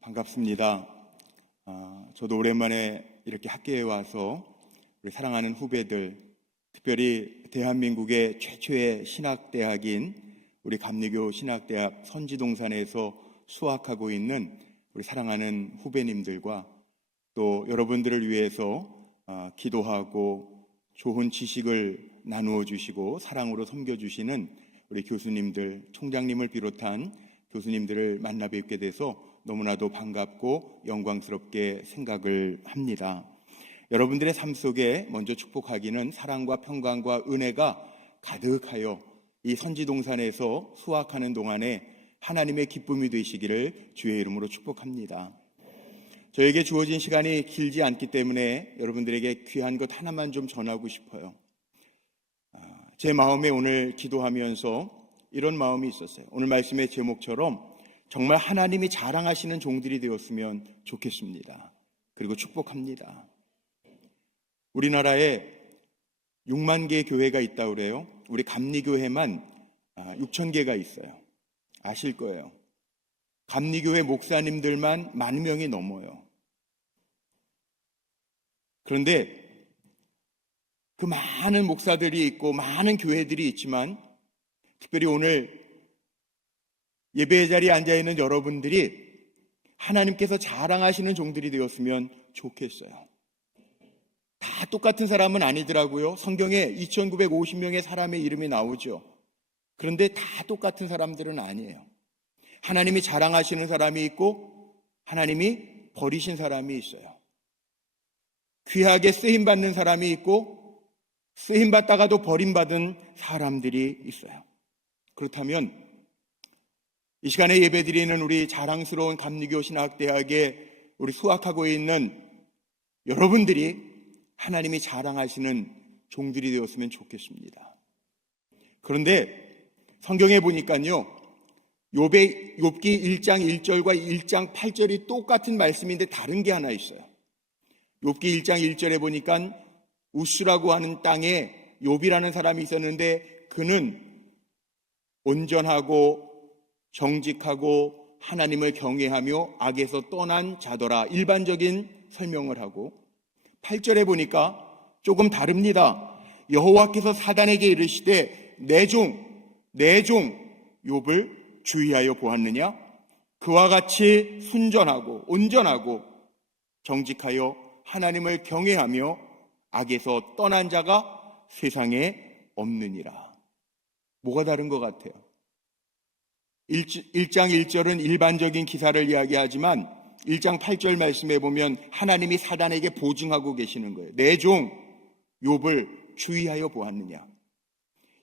반갑습니다. 저도 오랜만에 이렇게 학교에 와서 우리 사랑하는 후배들, 특별히 대한민국의 최초의 신학대학인 우리 감리교 신학대학 선지동산에서 수학하고 있는 우리 사랑하는 후배님들과 또 여러분들을 위해서 기도하고 좋은 지식을 나누어 주시고 사랑으로 섬겨주시는 우리 교수님들, 총장님을 비롯한 교수님들을 만나 뵙게 돼서 너무나도 반갑고 영광스럽게 생각을 합니다. 여러분들의 삶 속에 먼저 축복하기는 사랑과 평강과 은혜가 가득하여 이 선지동산에서 수학하는 동안에 하나님의 기쁨이 되시기를 주의 이름으로 축복합니다. 저에게 주어진 시간이 길지 않기 때문에 여러분들에게 귀한 것 하나만 좀 전하고 싶어요. 제 마음에 오늘 기도하면서 이런 마음이 있었어요. 오늘 말씀의 제목처럼 정말 하나님이 자랑하시는 종들이 되었으면 좋겠습니다. 그리고 축복합니다. 우리나라에 6만 개의 교회가 있다고 그래요. 우리 감리교회만 6천 개가 있어요. 아실 거예요. 감리교회 목사님들만 10,000명이 넘어요. 그런데 그 많은 목사들이 있고 많은 교회들이 있지만 특별히 오늘 예배의 자리에 앉아있는 여러분들이 하나님께서 자랑하시는 종들이 되었으면 좋겠어요. 다 똑같은 사람은 아니더라고요. 성경에 2,950명의 사람의 이름이 나오죠. 그런데 다 똑같은 사람들은 아니에요. 하나님이 자랑하시는 사람이 있고 하나님이 버리신 사람이 있어요. 귀하게 쓰임받는 사람이 있고 쓰임받다가도 버림받은 사람들이 있어요. 그렇다면 이 시간에 예배드리는 우리 자랑스러운 감리교 신학대학에 우리 수학하고 있는 여러분들이 하나님이 자랑하시는 종들이 되었으면 좋겠습니다. 그런데 성경에 보니까요, 욥기 1장 1절과 1장 8절이 똑같은 말씀인데 다른 게 하나 있어요. 욥기 1장 1절에 보니까 우스라고 하는 땅에 욥이라는 사람이 있었는데 그는 온전하고 정직하고 하나님을 경외하며 악에서 떠난 자더라. 일반적인 설명을 하고 8절에 보니까 조금 다릅니다. 여호와께서 사단에게 이르시되 내 종 욥을 주의하여 보았느냐? 그와 같이 순전하고 온전하고 정직하여 하나님을 경외하며 악에서 떠난 자가 세상에 없느니라. 뭐가 다른 것 같아요? 1장 1절은 일반적인 기사를 이야기하지만 1장 8절 말씀에 보면 하나님이 사단에게 보증하고 계시는 거예요. 내 종 욥을 주의하여 보았느냐?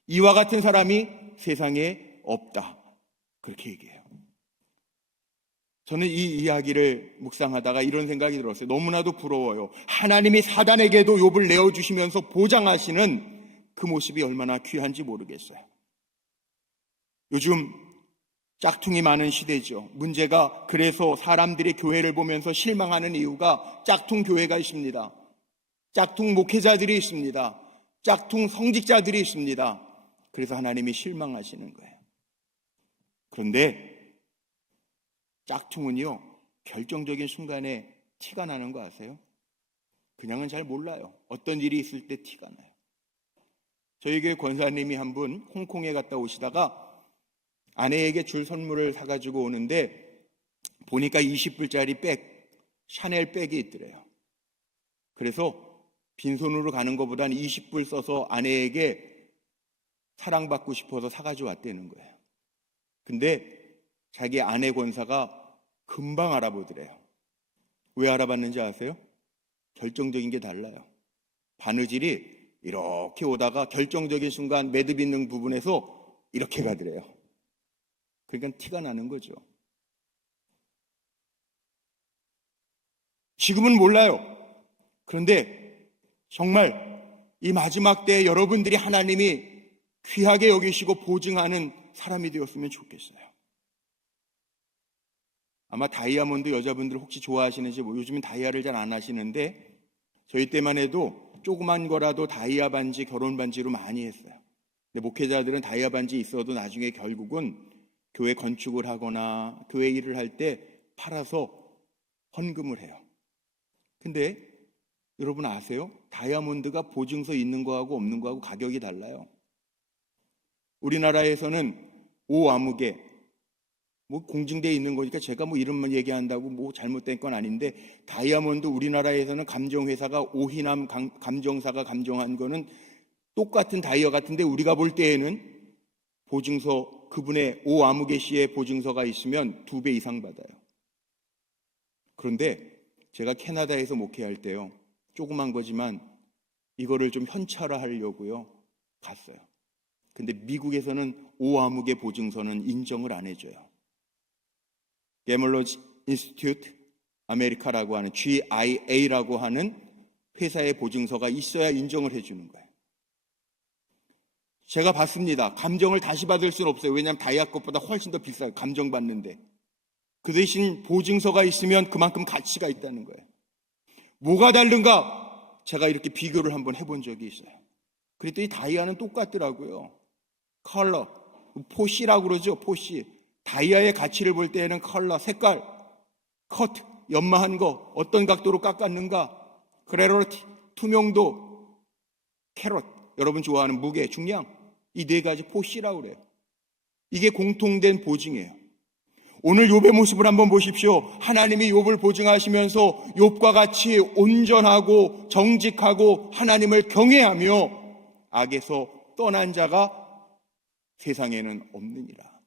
이와 같은 사람이 세상에 없다. 그렇게 얘기해요. 저는 이 이야기를 묵상하다가 이런 생각이 들었어요. 너무나도 부러워요. 하나님이 사단에게도 욥을 내어주시면서 보장하시는 그 모습이 얼마나 귀한지 모르겠어요. 요즘 짝퉁이 많은 시대죠. 문제가 그래서 사람들이 교회를 보면서 실망하는 이유가 짝퉁 교회가 있습니다. 짝퉁 목회자들이 있습니다. 짝퉁 성직자들이 있습니다. 그래서 하나님이 실망하시는 거예요. 그런데 짝퉁은요, 결정적인 순간에 티가 나는 거 아세요? 그냥은 잘 몰라요. 어떤 일이 있을 때 티가 나요. 저희 교회 권사님이 한 분 홍콩에 갔다 오시다가 아내에게 줄 선물을 사가지고 오는데 보니까 20불짜리 백, 샤넬 백이 있더래요. 그래서 빈손으로 가는 것보단 20불 써서 아내에게 사랑받고 싶어서 사가지고 왔다는 거예요. 근데 자기 아내 권사가 금방 알아보더래요. 왜 알아봤는지 아세요? 결정적인 게 달라요. 바느질이 이렇게 오다가 결정적인 순간 매듭 있는 부분에서 이렇게 가더래요. 그러니까 티가 나는 거죠. 지금은 몰라요. 그런데 정말 이 마지막 때에 여러분들이 하나님이 귀하게 여기시고 보증하는 사람이 되었으면 좋겠어요. 아마 다이아몬드 여자분들 혹시 좋아하시는지 요즘은 다이아를 잘 안 하시는데 저희 때만 해도 조그만 거라도 다이아 반지, 결혼 반지로 많이 했어요. 근데 목회자들은 다이아 반지 있어도 나중에 결국은 교회 건축을 하거나 교회 일을 할 때 팔아서 헌금을 해요. 근데 여러분 아세요? 다이아몬드가 보증서 있는 거하고 없는 거하고 가격이 달라요. 우리나라에서는 오아무개 공증되어 있는 거니까 제가 이름만 얘기한다고 잘못된 건 아닌데, 다이아몬드 우리나라에서는 감정회사가 오희남 감정사가 감정한 거는 똑같은 다이아 같은데, 우리가 볼 때에는 보증서, 그분의 오아무개 씨의 보증서가 있으면 2배 이상 받아요. 그런데 제가 캐나다에서 목회할 때요, 조그만 거지만 이거를 좀 현찰화하려고요 갔어요. 근데 미국에서는 오아무개 보증서는 인정을 안 해줘요. 게멀로지 인스티튜트 아메리카라고 하는 GIA라고 하는 회사의 보증서가 있어야 인정을 해주는 거예요. 제가 봤습니다. 감정을 다시 받을 수는 없어요. 왜냐하면 다이아 것보다 훨씬 더 비싸요. 감정 받는데. 그 대신 보증서가 있으면 그만큼 가치가 있다는 거예요. 뭐가 다른가? 제가 이렇게 비교를 한번 해본 적이 있어요. 그랬더니 다이아는 똑같더라고요. 컬러, 포시라고 그러죠. 포시. 다이아의 가치를 볼 때에는 컬러, 색깔, 컷, 연마한 거, 어떤 각도로 깎았는가, 그래러티, 투명도, 캐럿, 여러분 좋아하는 무게, 중량, 이 4가지 포시라고 그래요. 이게 공통된 보증이에요. 오늘 욥의 모습을 한번 보십시오. 하나님이 욥을 보증하시면서 욥과 같이 온전하고 정직하고 하나님을 경외하며 악에서 떠난 자가 세상에는 없느니라.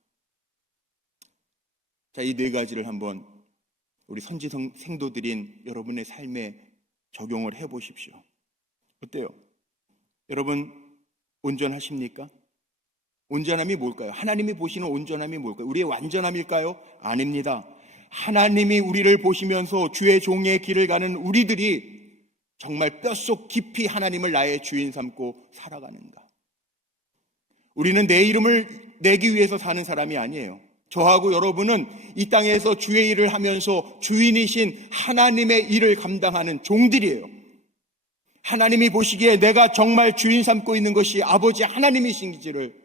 자, 이 4가지를 한번 우리 선지 생도들인 여러분의 삶에 적용을 해보십시오. 어때요? 여러분 온전하십니까? 온전함이 뭘까요? 하나님이 보시는 온전함이 뭘까요? 우리의 완전함일까요? 아닙니다. 하나님이 우리를 보시면서 주의 종의 길을 가는 우리들이 정말 뼛속 깊이 하나님을 나의 주인 삼고 살아가는가? 우리는 내 이름을 내기 위해서 사는 사람이 아니에요. 저하고 여러분은 이 땅에서 주의 일을 하면서 주인이신 하나님의 일을 감당하는 종들이에요. 하나님이 보시기에 내가 정말 주인 삼고 있는 것이 아버지 하나님이신지를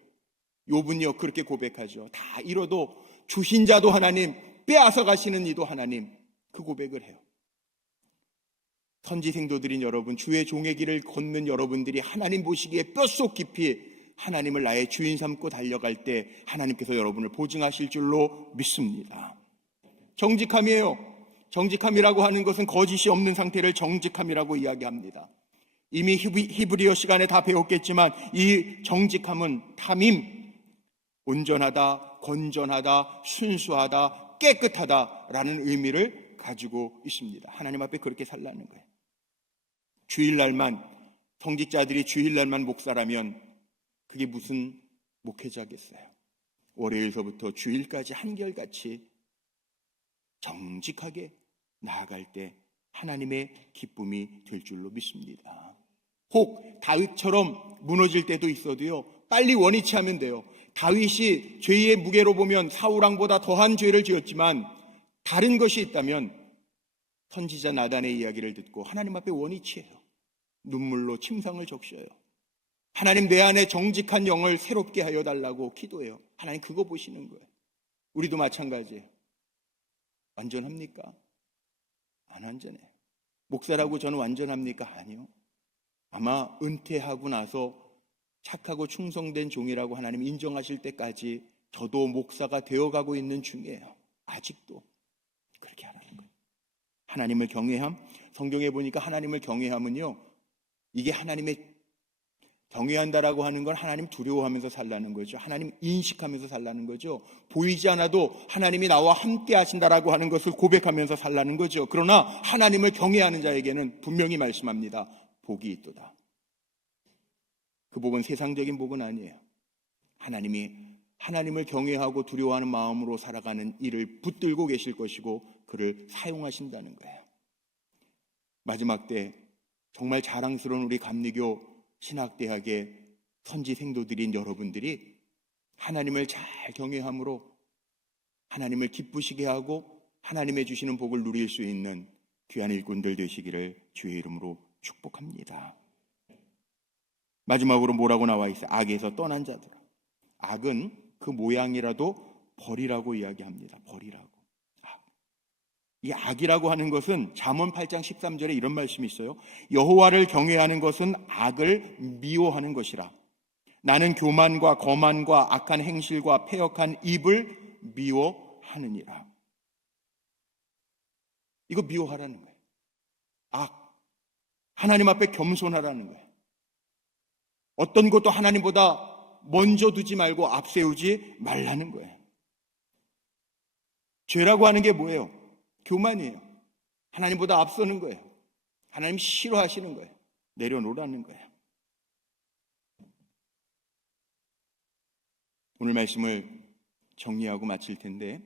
욥은요 그렇게 고백하죠. 다 잃어도 주신 자도 하나님, 빼앗아 가시는 이도 하나님, 그 고백을 해요. 선지 생도들인 여러분, 주의 종의 길을 걷는 여러분들이 하나님 보시기에 뼛속 깊이 하나님을 나의 주인 삼고 달려갈 때 하나님께서 여러분을 보증하실 줄로 믿습니다. 정직함이에요. 정직함이라고 하는 것은 거짓이 없는 상태를 정직함이라고 이야기합니다. 이미 히브리어 시간에 다 배웠겠지만 이 정직함은 탐임, 온전하다, 건전하다, 순수하다, 깨끗하다라는 의미를 가지고 있습니다. 하나님 앞에 그렇게 살라는 거예요. 주일날만, 성직자들이 주일날만 목사라면 그게 무슨 목회자겠어요? 월요일서부터 주일까지 한결같이 정직하게 나아갈 때 하나님의 기쁨이 될 줄로 믿습니다. 혹 다윗처럼 무너질 때도 있어도요, 빨리 원위치 하면 돼요. 다윗이 죄의 무게로 보면 사울왕보다 더한 죄를 지었지만 다른 것이 있다면 선지자 나단의 이야기를 듣고 하나님 앞에 원위치해요. 눈물로 침상을 적셔요. 하나님 내 안에 정직한 영을 새롭게 하여 달라고 기도해요. 하나님 그거 보시는 거예요. 우리도 마찬가지예요. 완전합니까? 안 완전해요. 목사라고 저는 완전합니까? 아니요. 아마 은퇴하고 나서 착하고 충성된 종이라고 하나님 인정하실 때까지 저도 목사가 되어가고 있는 중이에요. 아직도 그렇게 하라는 거예요. 하나님을 경외함, 성경에 보니까 하나님을 경외함은요, 이게 하나님의 경외한다라고 하는 건 하나님 두려워하면서 살라는 거죠. 하나님 인식하면서 살라는 거죠. 보이지 않아도 하나님이 나와 함께 하신다라고 하는 것을 고백하면서 살라는 거죠. 그러나 하나님을 경외하는 자에게는 분명히 말씀합니다. 복이 있도다. 그 복은 세상적인 복은 아니에요. 하나님을 경외하고 두려워하는 마음으로 살아가는 일을 붙들고 계실 것이고 그를 사용하신다는 거예요. 마지막 때 정말 자랑스러운 우리 감리교 신학대학의 선지 생도들인 여러분들이 하나님을 잘 경외함으로 하나님을 기쁘시게 하고 하나님의 주시는 복을 누릴 수 있는 귀한 일꾼들 되시기를 주의 이름으로 축복합니다. 마지막으로 뭐라고 나와 있어요? 악에서 떠난 자들. 악은 그 모양이라도 버리라고 이야기합니다. 버리라고. 이 악이라고 하는 것은 잠언 8장 13절에 이런 말씀이 있어요. 여호와를 경외하는 것은 악을 미워하는 것이라. 나는 교만과 거만과 악한 행실과 패역한 입을 미워하느니라. 이거 미워하라는 거예요. 악. 하나님 앞에 겸손하라는 거예요. 어떤 것도 하나님보다 먼저 두지 말고 앞세우지 말라는 거예요. 죄라고 하는 게 뭐예요? 교만이에요. 하나님보다 앞서는 거예요. 하나님 싫어하시는 거예요. 내려놓으라는 거예요. 오늘 말씀을 정리하고 마칠 텐데,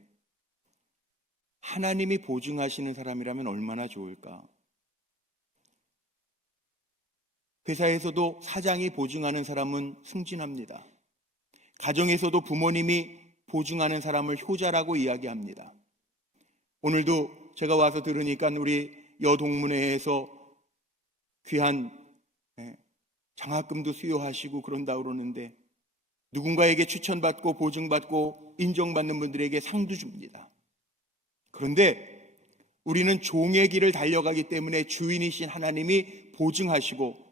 하나님이 보증하시는 사람이라면 얼마나 좋을까? 회사에서도 사장이 보증하는 사람은 승진합니다. 가정에서도 부모님이 보증하는 사람을 효자라고 이야기합니다. 오늘도 제가 와서 들으니까 우리 여동문회에서 귀한 장학금도 수여하시고 그런다 그러는데, 누군가에게 추천받고 보증받고 인정받는 분들에게 상도 줍니다. 그런데 우리는 종의 길을 달려가기 때문에 주인이신 하나님이 보증하시고,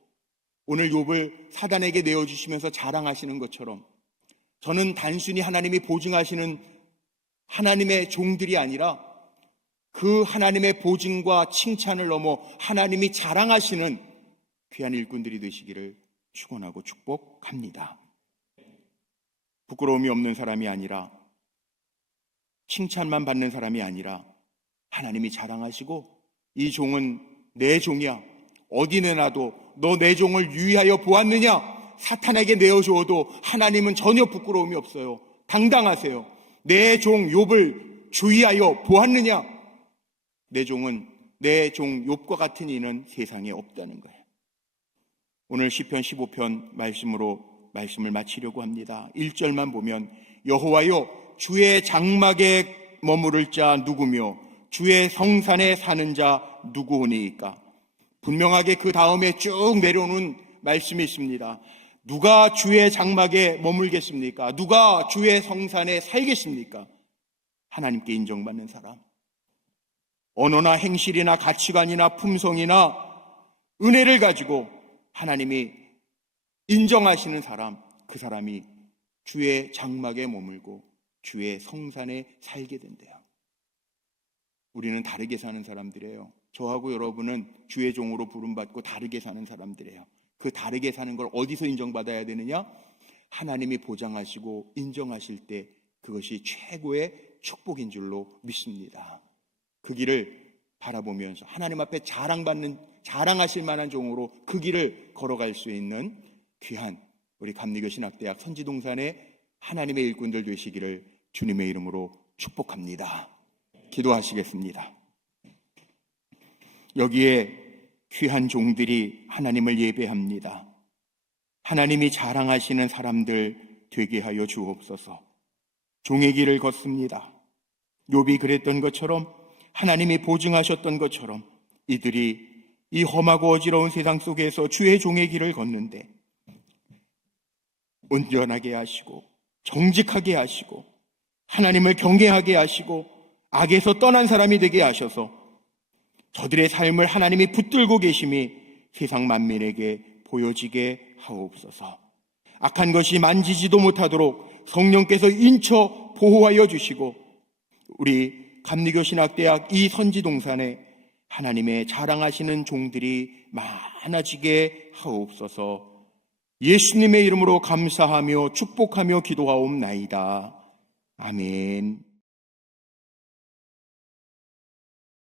오늘 욥을 사단에게 내어주시면서 자랑하시는 것처럼 저는 단순히 하나님이 보증하시는 하나님의 종들이 아니라 그 하나님의 보증과 칭찬을 넘어 하나님이 자랑하시는 귀한 일꾼들이 되시기를 축원하고 축복합니다. 부끄러움이 없는 사람이 아니라, 칭찬만 받는 사람이 아니라 하나님이 자랑하시고, 이 종은 내 종이야, 어디 내놔도 너 내 종을 유의하여 보았느냐? 사탄에게 내어주어도 하나님은 전혀 부끄러움이 없어요. 당당하세요. 내 종 욥을 주의하여 보았느냐? 내 종은, 내 종 욥과 같은 이는 세상에 없다는 거예요. 오늘 시편 15편 말씀을 마치려고 합니다. 1절만 보면, 여호와여, 주의 장막에 머무를 자 누구며 주의 성산에 사는 자 누구오니이까? 분명하게 그 다음에 쭉 내려오는 말씀이 있습니다. 누가 주의 장막에 머물겠습니까? 누가 주의 성산에 살겠습니까? 하나님께 인정받는 사람. 언어나 행실이나 가치관이나 품성이나 은혜를 가지고 하나님이 인정하시는 사람, 그 사람이 주의 장막에 머물고 주의 성산에 살게 된대요. 우리는 다르게 사는 사람들이에요. 저하고 여러분은 주의 종으로 부름받고 다르게 사는 사람들이에요. 그 다르게 사는 걸 어디서 인정받아야 되느냐? 하나님이 보장하시고 인정하실 때 그것이 최고의 축복인 줄로 믿습니다. 그 길을 바라보면서 하나님 앞에 자랑하실 만한 종으로 그 길을 걸어갈 수 있는 귀한 우리 감리교 신학대학 선지동산의 하나님의 일꾼들 되시기를 주님의 이름으로 축복합니다. 기도하시겠습니다. 여기에 귀한 종들이 하나님을 예배합니다. 하나님이 자랑하시는 사람들 되게 하여 주옵소서. 종의 길을 걷습니다. 욥이 그랬던 것처럼, 하나님이 보증하셨던 것처럼 이들이 이 험하고 어지러운 세상 속에서 주의 종의 길을 걷는데 온전하게 하시고 정직하게 하시고 하나님을 경외하게 하시고 악에서 떠난 사람이 되게 하셔서 저들의 삶을 하나님이 붙들고 계심이 세상 만민에게 보여지게 하옵소서. 악한 것이 만지지도 못하도록 성령께서 인쳐 보호하여 주시고, 우리 감리교 신학대학 이 선지동산에 하나님의 자랑하시는 종들이 많아지게 하옵소서. 예수님의 이름으로 감사하며 축복하며 기도하옵나이다. 아멘.